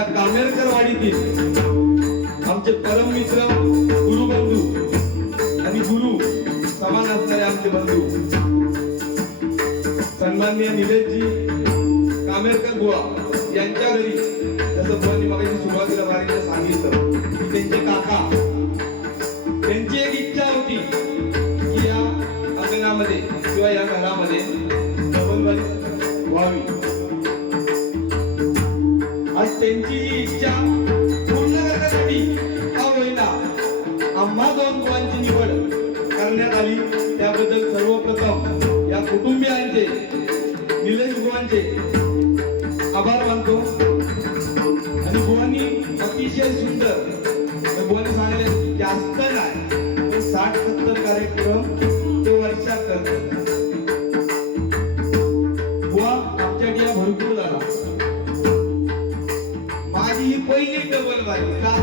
या कामेरकर वाडीतील आमचे परम मित्र गुरुबंधू आणि गुरु समान असणारे आमचे बंधू. सन्माननीय निलेशजी कामेरकर बुवा यांच्या घरी जसं बुवांनी मगाशी सुरुवातीला सांगितलं. त्यांचे काका त्यांची एक इच्छा होती. कुटुंबियांचे निलेश बुवांचे आभार मानतो. आणि बुवांनी अतिशय सुंदर तर बुवांनी सांगले जास्त नाही पण साठ सत्तर कार्यक्रम ते वर्षात करतात. बुवा आमच्याकडे या भरपूर झाला माझी ही पहिली डबल बाई का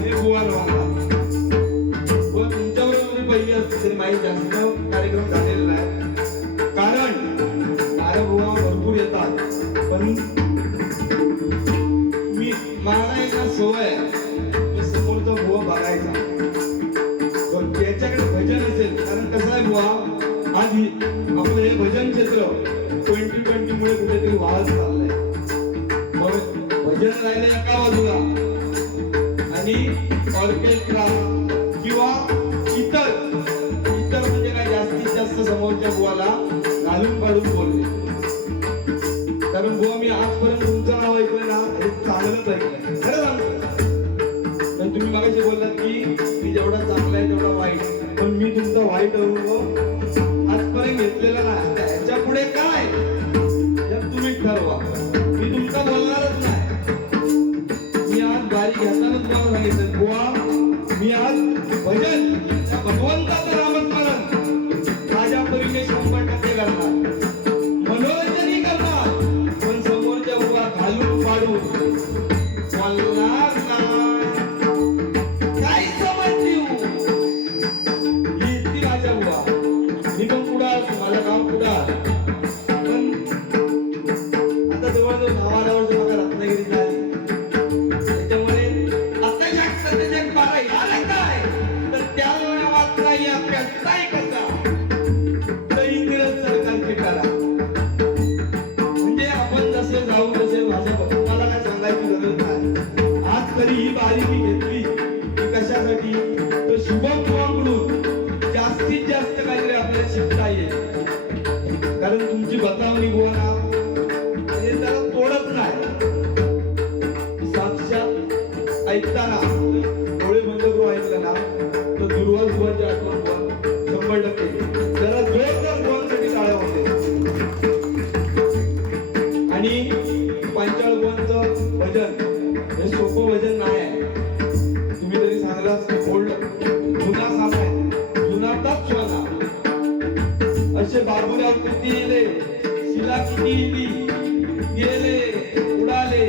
हे बुवा वाला बुवा तुमच्याबरोबर पहिली असते माहीत जास्त बुवा येतात. पण मी मला एक सवय समोरचा बुवा बघायचा. पण त्याच्याकडे भजन असेल कारण कसं आहे बुवा आधी आपलं हे भजन क्षेत्र ट्वेंटी ट्वेंटी मुळे कुठेतरी वाहत चाललंय. मग भजन राहिले एका बाजूला. आणि ऑर्केस्ट्रा कारण हो, बुवा मी आजपर्यंत तुमचं नाव ऐकलं ना हे चांगलंच ऐकलंय खरं सांगतो. पण तुम्ही मागाशी बोललात की मी जेवढा चांगला आहे तेवढा वाईट पण मी तुमचा वाईट तर शुभम बुवांकडून जास्तीत जास्त काहीतरी आपल्याला शिकता येईल. कारण तुमची बतावणी बुवा ना हे त्याला तोडत नाही. साक्षात ऐकताना डोळे बंद करून ऐकलं ना तर दुर्वा बुवाची आठवण बुवा शंभर टक्के. जरा जोरदार बुवांसाठी टाळ्या होते. आणि पंचाळ बुवांचं भजन हे सोपं भजन नाही आहे. तुम्ही तरी सांगला ओल्ड शिला किती गेले उडाले.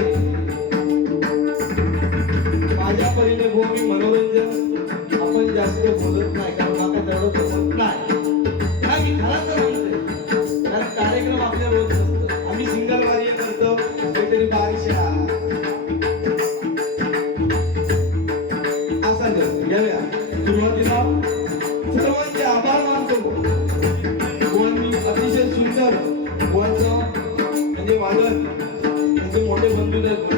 माझ्या परीने भाऊ मी मनोरंजन आपण जास्त बोलत नाही कारण मला तेवढं जमत नाही मी खरा तर त्याचे मोठे बंधू आहेत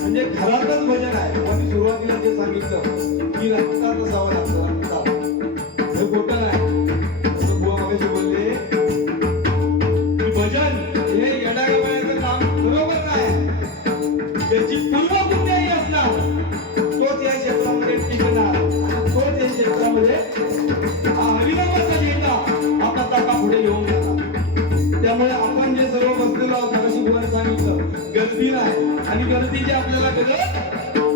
म्हणजे. घरातच भजन आहे. बुवांनी सुरुवातीला जे सांगितलं की रक्तात जावं लागतं रक्तात हे खोटं नाही. आहोत सांगितलं गर्दी नाही. आणि गर्दीची आपल्याला गरज